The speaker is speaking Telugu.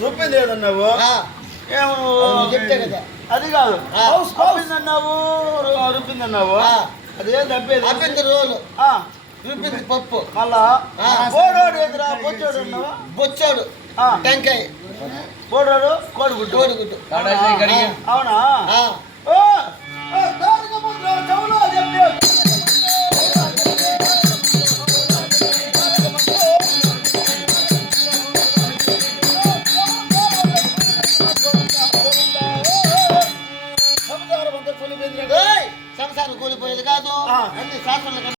రుబ్బిందేదన్నావు ఏమో చెప్తే కదా అది కాదు అన్నావు రుబ్బిందన్నావు అదే దబ్బేది అబ్బింది రోలు రుబ్బింది పప్పు మళ్ళా బోడోడు ఎదురా బొచ్చోడు అన్నావా బొచ్చోడు టెంకాయ బోడోడు కోడిగుడ్డు కోడిగుడ్డు అవునా సంసారం కూలిపోయేది కాదు అన్ని శాస్త్రాలు